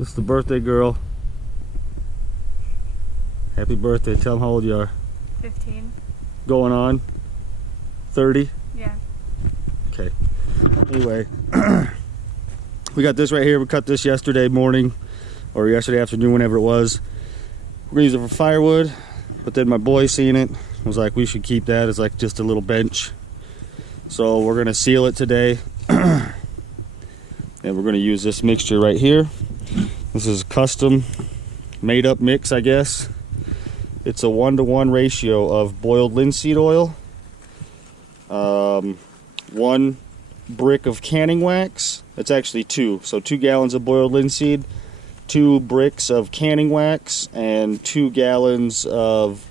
This is the birthday girl. Happy birthday. Tell them how old you are. 15. Going on 30? Yeah. Okay. Anyway, we got this right here. We cut this yesterday morning or yesterday afternoon, whenever it was. We're gonna use it for firewood, but then my boy seen it, was like, we should keep that as like just a little bench. So we're gonna seal it today. And we're gonna use this mixture right here. This is a custom made up mix, I guess. It's a 1-to-1 ratio of boiled linseed oil, 1 brick of canning wax. It's actually 2, so 2 gallons of boiled linseed, 2 bricks of canning wax, and 2 gallons of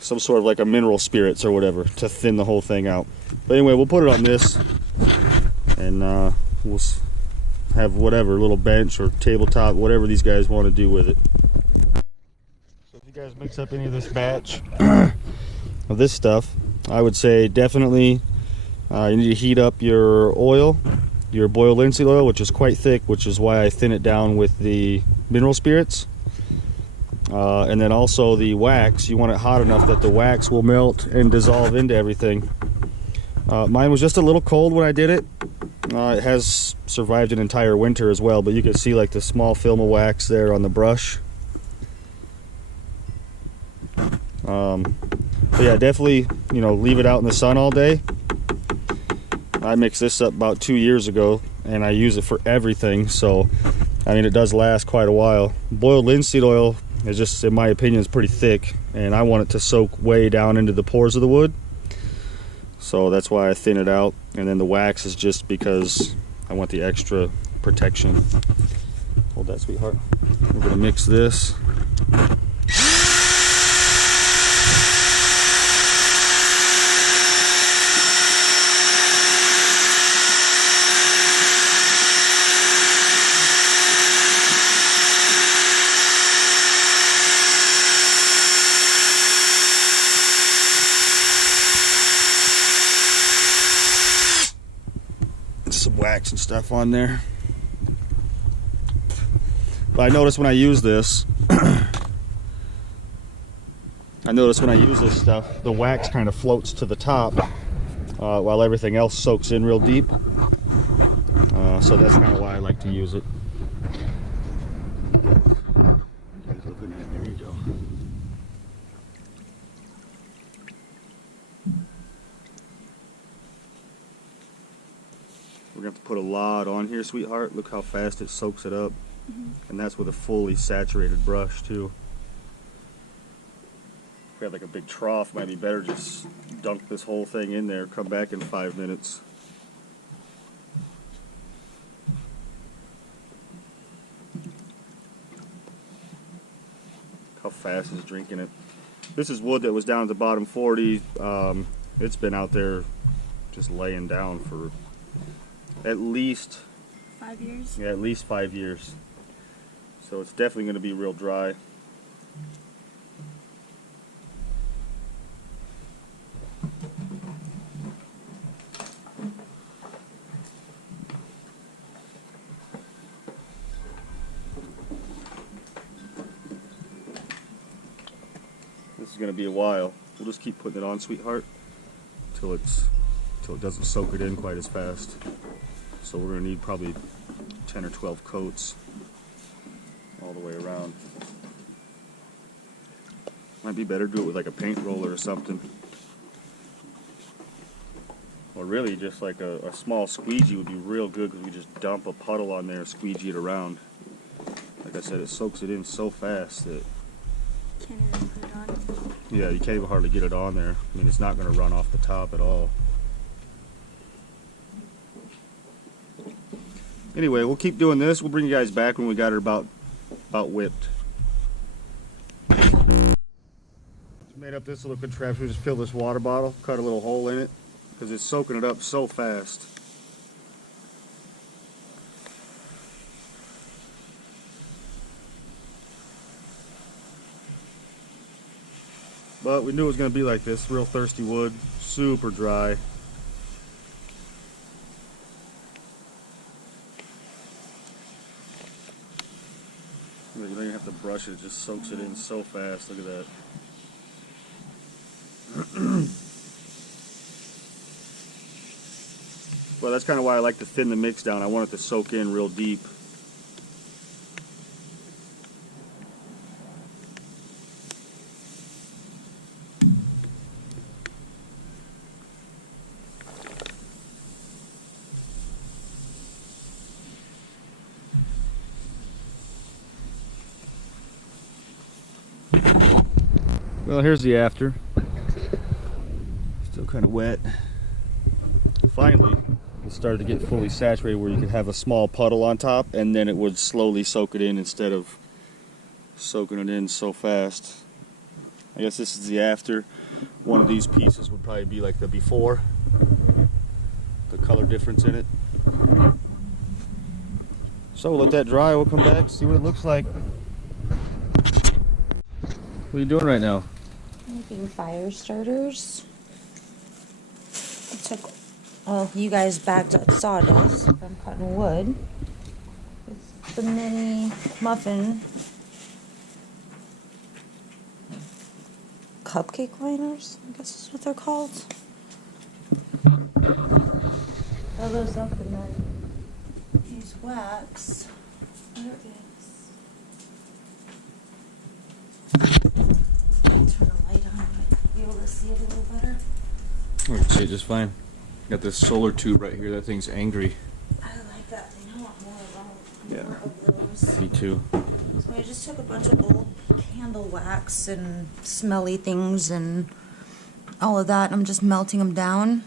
some sort of like a mineral spirits or whatever to thin the whole thing out. But anyway, we'll put it on this, and we'll have whatever, little bench or tabletop, whatever these guys want to do with it. So if you guys mix up any of this batch of this stuff, I would say definitely you need to heat up your oil, your boiled linseed oil, which is quite thick, which is why I thin it down with the mineral spirits. And then also the wax, you want it hot enough that the wax will melt and dissolve into everything. Mine was just a little cold when I did it. It has survived an entire winter as well, but you can see like the small film of wax there on the brush. But yeah, definitely, you know, leave it out in the sun all day. I mixed this up about 2 years ago, and I use it for everything, so I mean, it does last quite a while. Boiled linseed oil is just, in my opinion, is pretty thick, and I want it to soak way down into the pores of the wood, so that's why I thin it out. And then the wax is just because I want the extra protection. Hold that, sweetheart. We're gonna mix this. Some wax and stuff on there. But I notice when I use this, stuff, the wax kind of floats to the top while everything else soaks in real deep. So that's kind of why I like to use it. There you go. We're gonna have to put a lot on here, sweetheart. Look how fast it soaks it up. And that's with a fully saturated brush too. If we had like a big trough, might be better just dunk this whole thing in there, come back in 5 minutes. How fast is drinking it. This is wood that was down at the bottom 40. It's been out there just laying down for at least 5 years? Yeah, at least 5 years. So it's definitely going to be real dry. This is going to be a while. We'll just keep putting it on, sweetheart, till it doesn't soak it in quite as fast. So we're going to need probably 10 or 12 coats all the way around. Might be better to do it with like a paint roller or something. Or really just like a small squeegee would be real good, because we just dump a puddle on there and squeegee it around. Like I said, it soaks it in so fast that... Can't even put it on. Yeah, you can't even hardly get it on there. I mean, it's not going to run off the top at all. Anyway, we'll keep doing this. We'll bring you guys back when we got it about whipped. Just made up this little contraption. We just fill this water bottle, cut a little hole in it, because it's soaking it up so fast. But we knew it was going to be like this. Real thirsty wood, super dry. You don't even have to brush it, it just soaks it in so fast. Look at that. Well, that's kind of why I like to thin the mix down. I want it to soak in real deep. Well, here's the after. Still kind of wet. Finally, it started to get fully saturated where you could have a small puddle on top and then it would slowly soak it in instead of soaking it in so fast. I guess this is the after. One of these pieces would probably be like the before. The color difference in it. So we'll let that dry, we'll come back, see what it looks like. What are you doing right now? Making fire starters. I took, well, you guys bagged up sawdust from Cottonwood. It's the mini muffin cupcake liners, I guess is what they're called. Fill those up and then use wax. There it is. Turn the light on, might be able to see it a little better. I can see it just fine. Got this solar tube right here. That thing's angry. I like that thing. I want more of them. Yeah. More of those. Me too. So I just took a bunch of old candle wax and smelly things and all of that. And I'm just melting them down.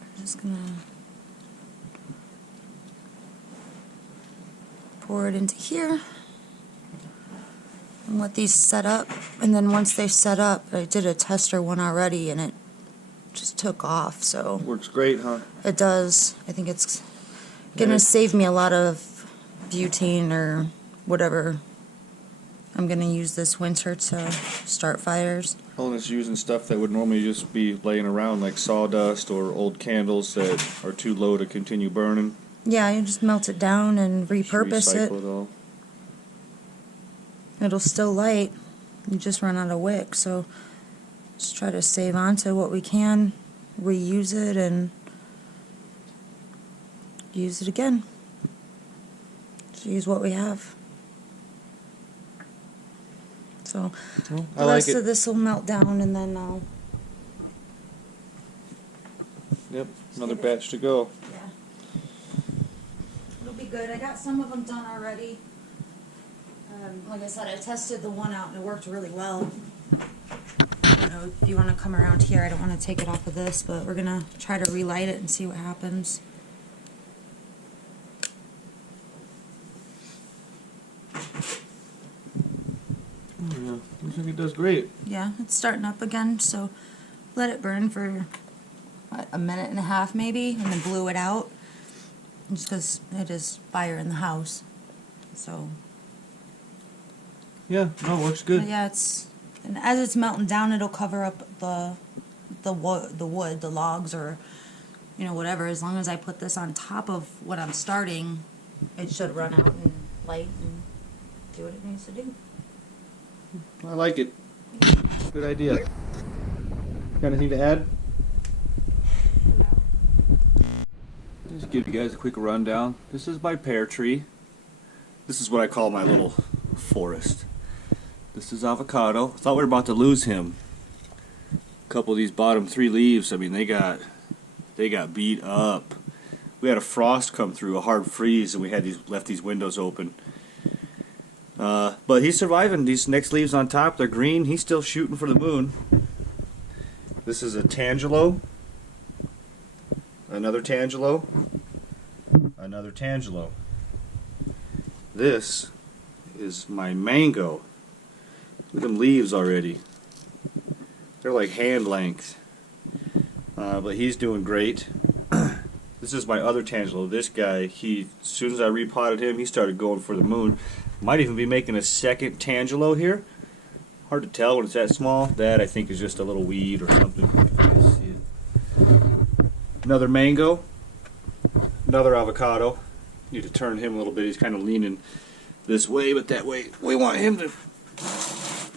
I'm just gonna pour it into here and let these set up. And then once they set up, I did a tester one already and it just took off. So Works great, huh? it does. I think it's gonna save me a lot of butane or whatever I'm gonna use this winter to start fires. Well, it's using stuff that would normally just be laying around, like sawdust or old candles that are too low to continue burning. Yeah, you just melt it down and repurpose it. Recycle it all. It'll still light. You just run out of wick, so just try to save on to what we can, reuse it, and use it again. Just use what we have. So Well, the rest of this will melt down, and then I'll. Yep, another batch to go. Yeah. It'll be good. I got some of them done already. Like I said, I tested the one out and it worked really well. You know, if you want to come around here, I don't want to take it off of this, but we're going to try to relight it and see what happens. Oh yeah, looks like it does great. Yeah, it's starting up again, so let it burn for what, a minute and a half maybe, and then blew it out. Just because it is fire in the house. So Yeah, no, it works good. but yeah, and as it's melting down, it'll cover up the wood, the logs, or you know, whatever. As long as I put this on top of what I'm starting, it should run out and light and do what it needs to do. I like it. Good idea. Got anything to add? Just give you guys a quick rundown. This is my pear tree. This is what I call my little forest. This is avocado. I thought we were about to lose him. A couple of these bottom 3 leaves, I mean, they got beat up. We had a frost come through, a hard freeze, and we had left these windows open. But he's surviving. These next leaves on top, they're green. He's still shooting for the moon. This is a tangelo. Another tangelo. Another tangelo. This is my mango. Look at them leaves already. They're like hand length. But he's doing great. This is my other tangelo. This guy, as soon as I repotted him, he started going for the moon. Might even be making a second tangelo here. Hard to tell when it's that small. That I think is just a little weed or something. Let's see it. Another mango. Another avocado. Need to turn him a little bit. He's kind of leaning this way, but that way we want him to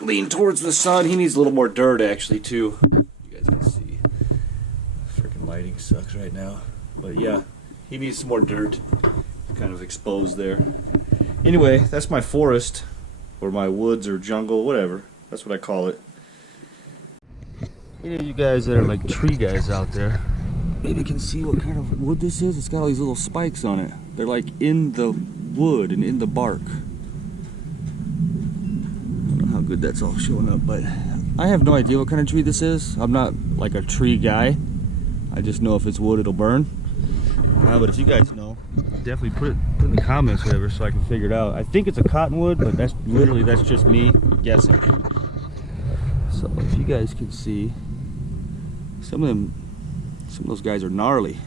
lean towards the sun. He needs a little more dirt actually too. You guys can see. Freaking lighting sucks right now. But yeah, he needs some more dirt. Kind of exposed there. Anyway, that's my forest, or my woods or jungle, whatever. That's what I call it. Any of you guys that are like tree guys out there, maybe can see what kind of wood this is. It's got all these little spikes on it. They're like in the wood and in the bark. I don't know how good that's all showing up, but I have no idea what kind of tree this is. I'm not like a tree guy. I just know if it's wood, it'll burn. But if you guys know, definitely put it in the comments, whatever, so I can figure it out. I think it's a cottonwood, but that's just me guessing. So if you guys can see, some of those guys are gnarly.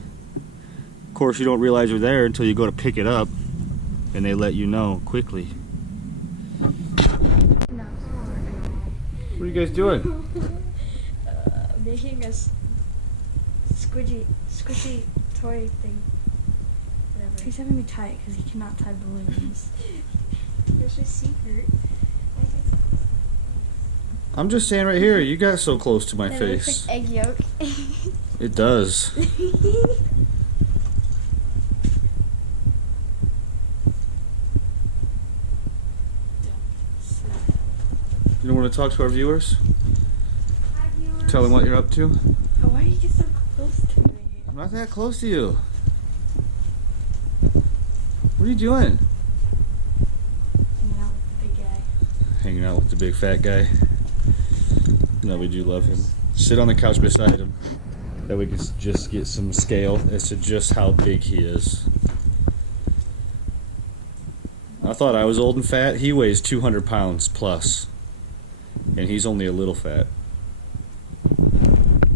Of course, you don't realize they're there until you go to pick it up, and they let you know quickly. No. What are you guys doing? Making a squishy toy thing. Whatever. He's having me tie it because he cannot tie balloons. There's a secret. I'm just saying right here, you got so close to my It face. looks like egg yolk. It does. You don't want to talk to our viewers? Hi, viewers. Tell them what you're up to? Why do you get so close to me? I'm not that close to you. What are you doing? Hanging out with the big guy. Hanging out with the big fat guy. No, we do love him. Sit on the couch beside him. That we can just get some scale as to just how big he is. I thought I was old and fat. He weighs 200 pounds plus. And he's only a little fat.